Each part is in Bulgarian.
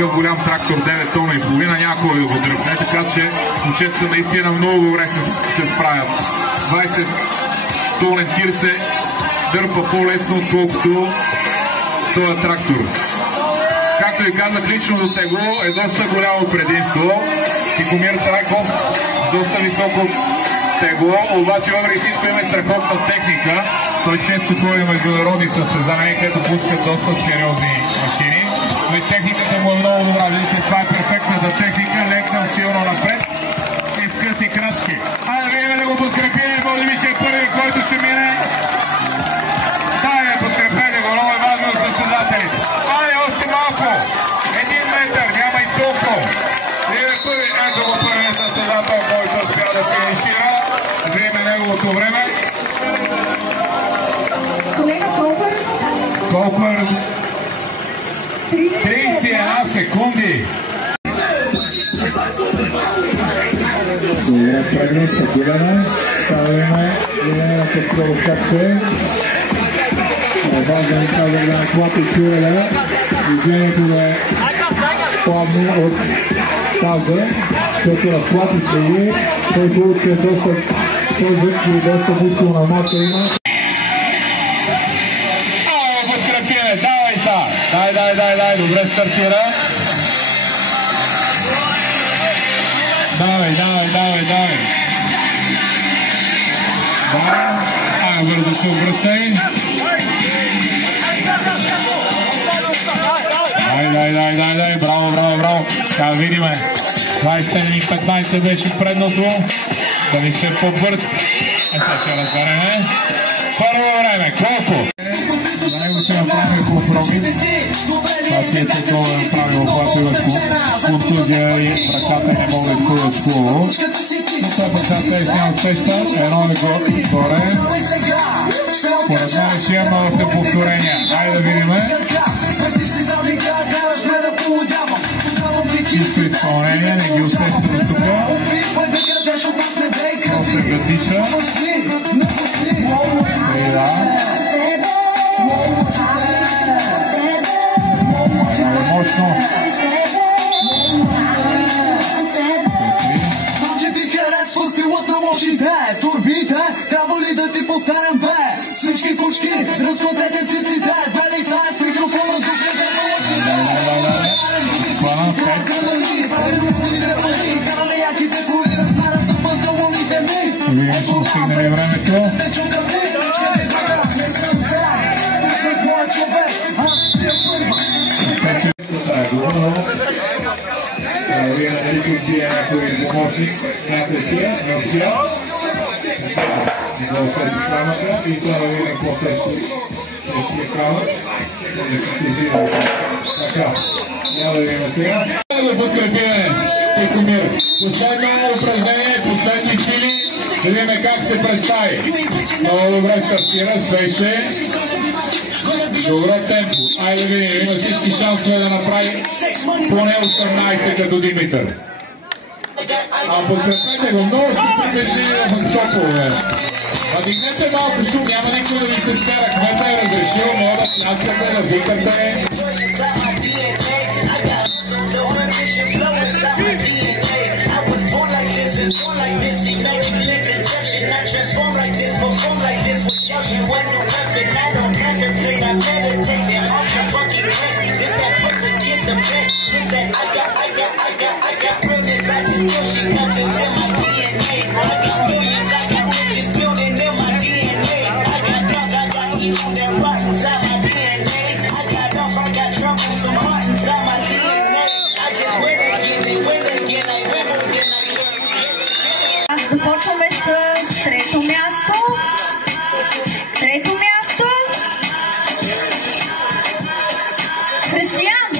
такъв голям трактор 9 тона и половина, някой го дръпне, така че момчетата наистина много добре се справят. 20 тонен тир се дърпа по-лесно, отколкото този трактор. Както ви казах, личното тегло е доста голямо предимство. Тихомир Трайков с доста високо тегло, обаче въпреки всичко има страхотна техника. Той често ходи международни състезания, където пускат доста сериозни машини. Но и техниката му е много добра. Видите, това е перфектната техника, лекнал силно напред и в къси крачки. Айде да видим да го подкрепим, може би ще е първият, който ще мине. Айде, подкрепете го, много е важно за състезателите. Айде, още малко! 1 метър, няма и толкова. Видим първи, ето го първият състезател, който успя да финишира. Видим неговото време. Колега, колко е резултат? Колко е резултат? 31 секунди. Добре, преглед, съдиране. Ставаме на контрол каче. Важно е казвам на Клапи Чуеля. Движението е плавно от таза, който разплати следи. Той хубаво, че е доста тъжък и доста мускулна маса има. Дай, добре стартира. Давай. Бързо се обръщай. Дай, браво. Така, видиме. 27-15 беше предното. Дали ще е по-бърз. Сега ще разбереме. Първо време, колко? За него ще направим компромис. Това си е световно направило, когато има контузия и ръката не мога да изходят хубаво. Но това ръката е снял сеща, едно е горе. Поред мен ще има още повторения. Айде да видим. Чисто изпълнение, не ги усещаме тук. После задиша. Мощно. Знам, че ти харесва стилът на мощите. Турбите, трябва ли да ти повтарям бе? Всички кучки, разходете циците. Две лица е с микрофона до времето. Вие нали тук тия някой помощник, някой тия, но тия. Да осъди крамата и това да видим по-тежко. Ще крама. Да се физира. Така. Няма да видим сега. Да го подкрепиме, Тихомир. Последно упражнение, последни сили. Да видим как се представи. Много добре стартира, свеше. Добро темпо. Айде да видим, има всички шансове да направи поне 18 като Димитър. А подкрепете го, много сте се тежили в топове. Дигнете малко шум, няма никой да ви се стара. Кмета е разрешил, може да пляскате, да викате. Започваме с трето място. Християн.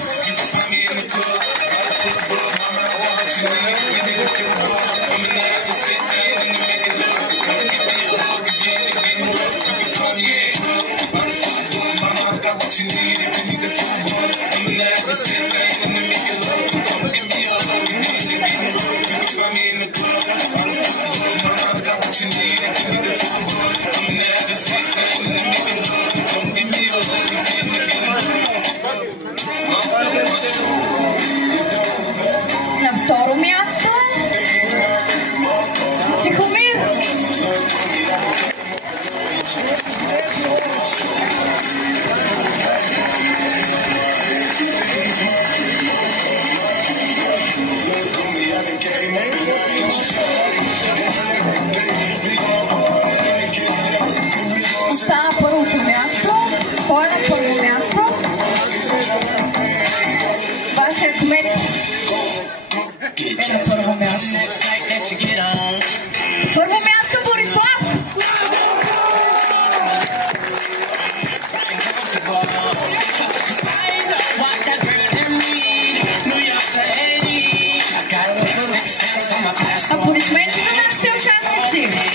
Кмет е на първо място. Първо място Борислав. Аплодисменти за нашите участници.